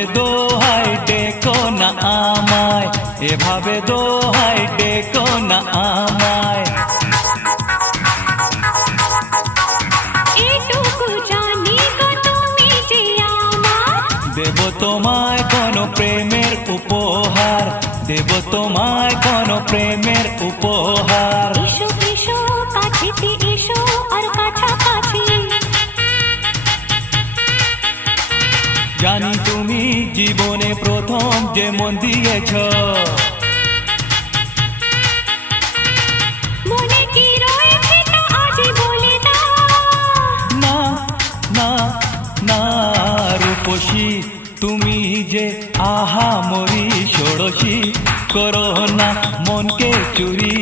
এভাবে দোহাই ডেকো না আমায়, এভাবে দোহাই ডেকো না আমায়। এটুকু জানি গো তুমি যে আমার, দেব তোমায় কোনো প্রেমের উপহার, দেব তোমায় কোনো প্রেমের উপহার। এসো এসো কাছেতে এসো আর কাছাকাছি, জানি তুমি জীবনে প্রথম যে মন দিয়েছ, মনে কি রয়েছে তা আজই বলে দাও। না না না রূপসী, তুমি যে আহা মরি ষোড়শী, করো না মনকে চুরি